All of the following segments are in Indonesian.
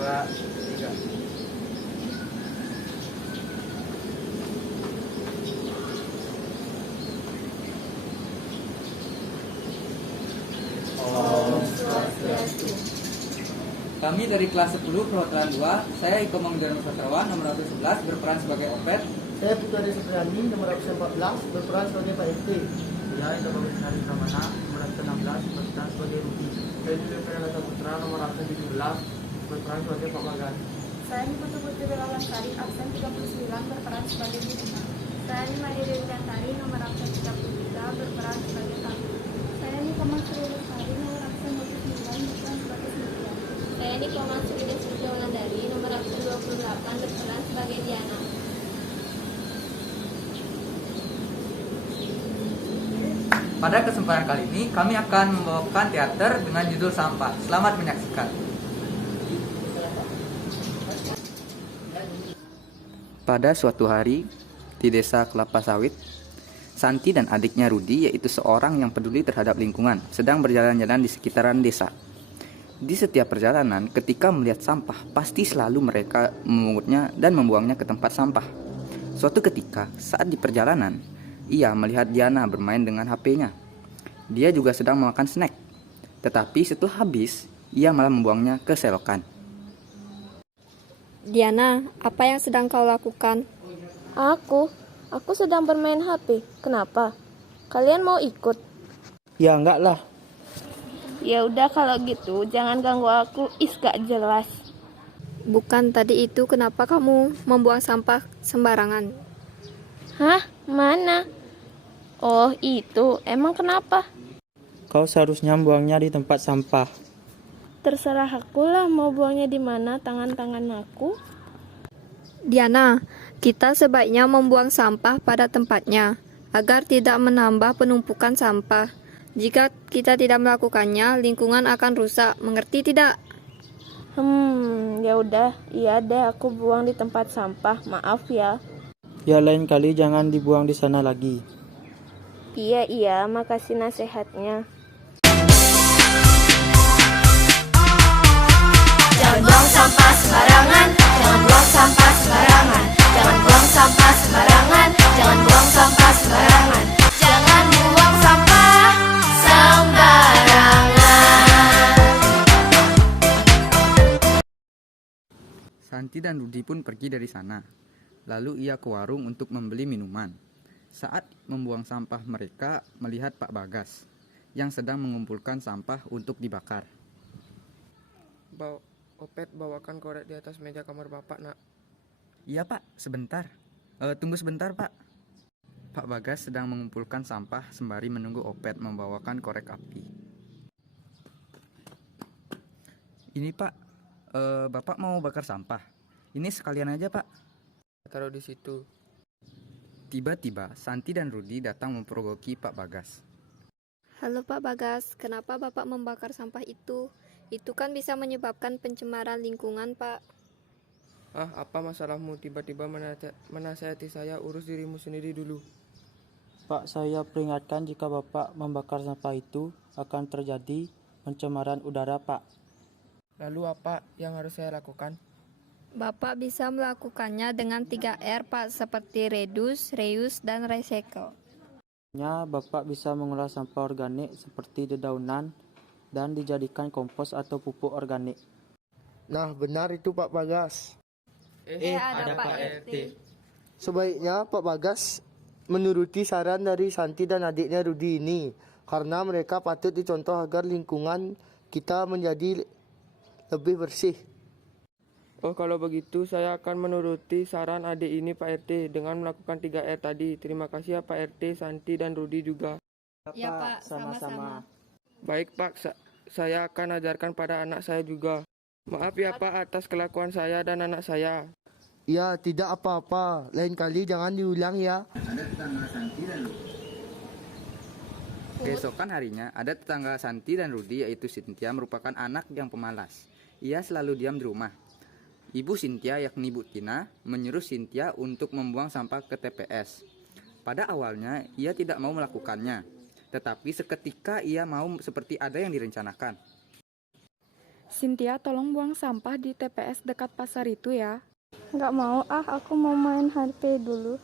2, 3. Kami dari kelas 10 perhotelan 2, saya Iko Mangudana Sastrawan nomor 111 berperan sebagai Opet. Saya Putri Supriyani nomor 114 berperan sebagai Pak RT. Saya Bagus Hari Pramana nomor 16 berperan sebagai Rudy. Saya Julian Fernanda Putra nomor 17 berperan sebagai Pak Bagas. Saya Niputu Putri Belawan Sari, absen 39, berperan sebagai Bu Rina. Saya Maria Dewi Gantari, nomor absen 33, berperan sebagai Tami. Saya Nikoma Sri Lestari, nomor absen 29, berperan sebagai Cynthia. Saya Nikoma Sri Lestari Wulandari, nomor absen 28, berperan sebagai Diana. Pada kesempatan kali ini kami akan membawakan teater dengan judul Sampah. Selamat menyaksikan. Pada suatu hari di desa Kelapa Sawit, Santi dan adiknya Rudi, yaitu seorang yang peduli terhadap lingkungan, sedang berjalan-jalan di sekitaran desa. Di setiap perjalanan, ketika melihat sampah, pasti selalu mereka memungutnya dan membuangnya ke tempat sampah. Suatu ketika, saat di perjalanan, ia melihat Diana bermain dengan HP-nya. Dia juga sedang memakan snack. Tetapi setelah habis, ia malah membuangnya ke selokan. Diana, apa yang sedang kau lakukan? Aku sedang bermain HP. Kenapa? Kalian mau ikut? Ya enggak lah. Ya udah kalau gitu, jangan ganggu aku. Gak jelas. Bukan tadi itu kenapa kamu membuang sampah sembarangan? Hah? Mana? Oh, itu. Emang kenapa? Kau seharusnya buangnya di tempat sampah. Terserah aku lah mau buangnya di mana tangan-tangan aku. Diana, kita sebaiknya membuang sampah pada tempatnya agar tidak menambah penumpukan sampah. Jika kita tidak melakukannya, lingkungan akan rusak. Mengerti tidak? Ya udah. Iya deh, aku buang di tempat sampah. Maaf ya. Ya lain kali jangan dibuang di sana lagi. Iya, makasih nasihatnya. Jangan buang sampah sembarangan, jangan buang sampah sembarangan, jangan buang sampah sembarangan, jangan buang sampah sembarangan, jangan buang sampah sembarangan. Santi dan Rudi pun pergi dari sana. Lalu ia ke warung untuk membeli minuman. Saat membuang sampah, mereka melihat Pak Bagas yang sedang mengumpulkan sampah untuk dibakar. Opet, bawakan korek di atas meja kamar Bapak, nak. Iya Pak, sebentar. Tunggu sebentar Pak. Pak Bagas sedang mengumpulkan sampah sembari menunggu Opet membawakan korek api. Ini Pak, Bapak mau bakar sampah. Ini sekalian aja Pak. Taruh di situ. Tiba-tiba Santi dan Rudi datang memprovoki Pak Bagas. Halo Pak Bagas, kenapa Bapak membakar sampah itu? Itu kan bisa menyebabkan pencemaran lingkungan, Pak. Apa masalahmu? Tiba-tiba menasihati saya, urus dirimu sendiri dulu. Pak, saya peringatkan jika Bapak membakar sampah itu akan terjadi pencemaran udara, Pak. Lalu apa yang harus saya lakukan? Bapak bisa melakukannya dengan 3R, Pak, seperti reduce, reuse, dan recycle. Bapak bisa mengolah sampah organik seperti dedaunan dan dijadikan kompos atau pupuk organik. Nah, benar itu Pak Bagas. Ada Pak RT. Sebaiknya Pak Bagas menuruti saran dari Santi dan adiknya Rudi ini, karena mereka patut dicontoh agar lingkungan kita menjadi lebih bersih. Oh, kalau begitu saya akan menuruti saran adik ini Pak RT dengan melakukan 3R tadi. Terima kasih ya Pak RT, Santi dan Rudi juga. Ya Pak, sama-sama. Baik Pak, saya akan ajarkan pada anak saya juga. Maaf ya Pak atas kelakuan saya dan anak saya. Ya, tidak apa-apa. Lain kali jangan diulang ya. Keesokan harinya, ada tetangga Santi dan Rudi, yaitu Cynthia, merupakan anak yang pemalas. Ia selalu diam di rumah. Ibu Cynthia, yakni Bu Tina, menyuruh Cynthia untuk membuang sampah ke TPS. Pada awalnya, ia tidak mau melakukannya. Tetapi seketika ia mau seperti ada yang direncanakan. Cynthia, tolong buang sampah di TPS dekat pasar itu ya. Nggak mau aku mau main HP dulu.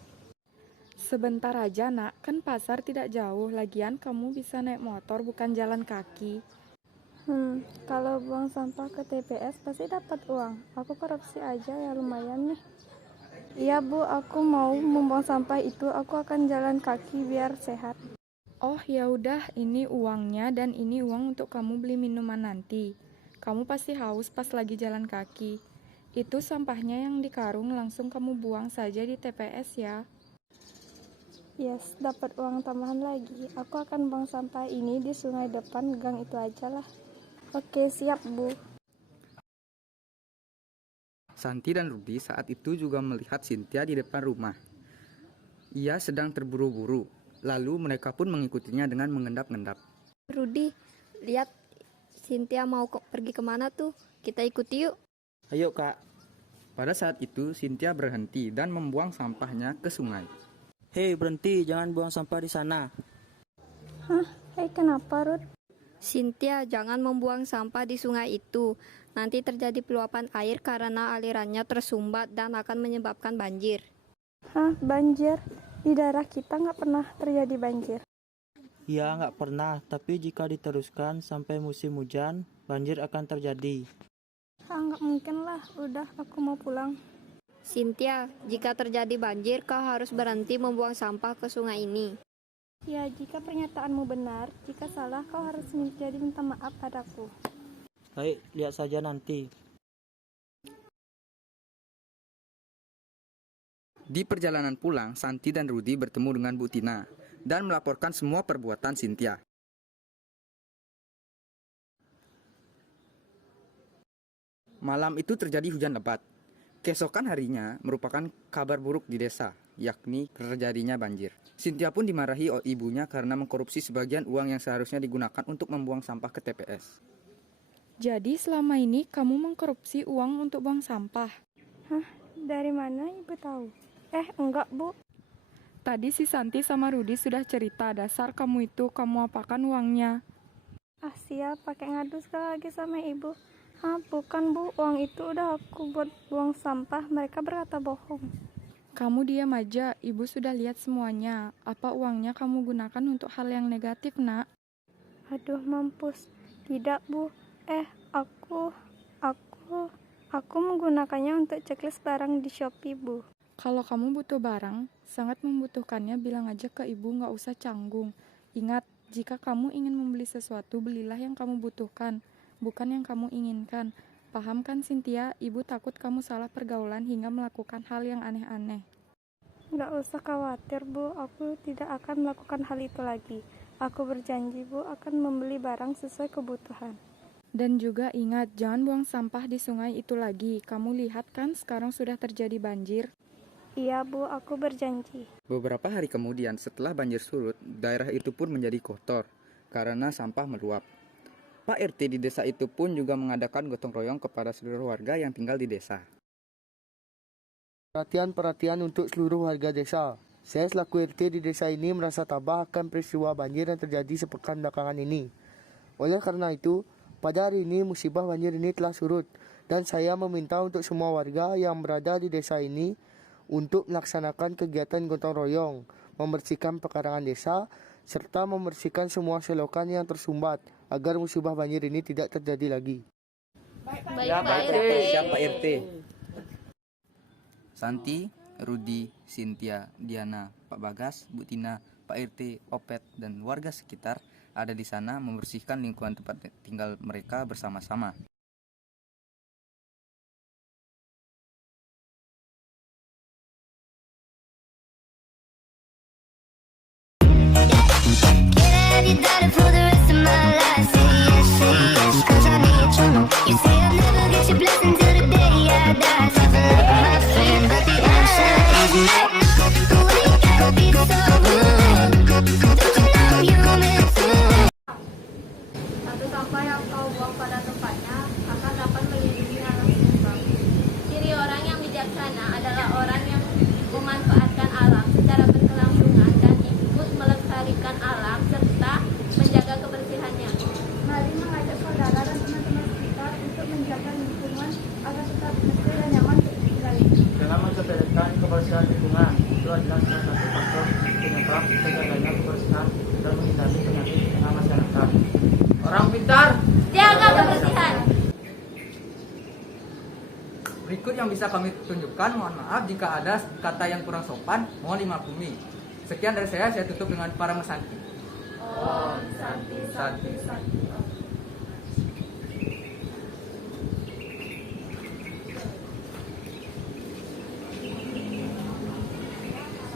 Sebentar aja nak, kan pasar tidak jauh. Lagian kamu bisa naik motor bukan jalan kaki. Kalau buang sampah ke TPS pasti dapat uang. Aku korupsi aja ya lumayan nih. Iya Bu, aku mau membuang sampah itu, aku akan jalan kaki biar sehat. Oh ya udah, ini uangnya dan ini uang untuk kamu beli minuman nanti. Kamu pasti haus pas lagi jalan kaki. Itu sampahnya yang di karung langsung kamu buang saja di TPS ya. Yes, dapat uang tambahan lagi. Aku akan buang sampah ini di sungai depan gang itu aja lah. Oke, siap Bu. Santi dan Rudi saat itu juga melihat Cynthia di depan rumah. Ia sedang terburu-buru, lalu mereka pun mengikutinya dengan mengendap-endap. Rudi, lihat Cynthia mau pergi kemana tuh? Kita ikuti yuk. Ayo Kak. Pada saat itu Cynthia berhenti dan membuang sampahnya ke sungai. Hei, berhenti, jangan buang sampah di sana. Hei, kenapa Ruth? Cynthia, jangan membuang sampah di sungai itu. Nanti terjadi peluapan air karena alirannya tersumbat dan akan menyebabkan banjir. Banjir? Di daerah kita nggak pernah terjadi banjir. Ya, nggak pernah, tapi jika diteruskan sampai musim hujan, banjir akan terjadi. Nggak mungkin lah, udah aku mau pulang. Cynthia, jika terjadi banjir, kau harus berhenti membuang sampah ke sungai ini. Ya, jika pernyataanmu benar, jika salah kau harus minta maaf padaku. Baik, lihat saja nanti. Di perjalanan pulang, Santi dan Rudi bertemu dengan Bu Tina dan melaporkan semua perbuatan Cynthia. Malam itu terjadi hujan lebat. Keesokan harinya merupakan kabar buruk di desa, yakni terjadinya banjir. Cynthia pun dimarahi oleh ibunya karena mengkorupsi sebagian uang yang seharusnya digunakan untuk membuang sampah ke TPS. Jadi selama ini kamu mengkorupsi uang untuk buang sampah? Dari mana Ibu tahu? Enggak Bu. Tadi si Santi sama Rudi sudah cerita, dasar kamu itu kamu apakan uangnya. Siap, pakai ngadu sekali lagi sama Ibu. Bukan Bu, uang itu udah aku buat buang sampah, mereka berkata bohong. Kamu diam aja, Ibu sudah lihat semuanya. Apa uangnya kamu gunakan untuk hal yang negatif, nak? Aduh, mampus. Tidak Bu, aku menggunakannya untuk checklist barang di Shopee Bu. Kalau kamu butuh barang, sangat membutuhkannya, bilang aja ke ibu, nggak usah canggung. Ingat, jika kamu ingin membeli sesuatu, belilah yang kamu butuhkan, bukan yang kamu inginkan. Paham kan Cynthia, ibu takut kamu salah pergaulan hingga melakukan hal yang aneh-aneh. Nggak usah khawatir Bu, aku tidak akan melakukan hal itu lagi. Aku berjanji Bu akan membeli barang sesuai kebutuhan. Dan juga ingat, jangan buang sampah di sungai itu lagi. Kamu lihat kan sekarang sudah terjadi banjir. Iya Bu, aku berjanji. Beberapa hari kemudian setelah banjir surut, daerah itu pun menjadi kotor karena sampah meluap. Pak RT di desa itu pun juga mengadakan gotong royong kepada seluruh warga yang tinggal di desa. Perhatian untuk seluruh warga desa. Saya selaku RT di desa ini merasa tabah akan peristiwa banjir yang terjadi sepekan belakangan ini. Oleh karena itu, pada hari ini musibah banjir ini telah surut dan saya meminta untuk semua warga yang berada di desa ini untuk melaksanakan kegiatan gotong royong, membersihkan pekarangan desa, serta membersihkan semua selokan yang tersumbat agar musibah banjir ini tidak terjadi lagi. Baik, Pak RT. Siap Pak RT. Santi, Rudi, Cynthia, Diana, Pak Bagas, Bu Tina, Pak RT, Opet, dan warga sekitar ada di sana membersihkan lingkungan tempat tinggal mereka bersama-sama. Satu sampah yang kau buang pada tempatnya yang bisa kami tunjukkan. Mohon maaf jika ada kata yang kurang sopan, mohon dimaklumi. Sekian dari saya tutup dengan para Santi. Om Santi Santi Santi.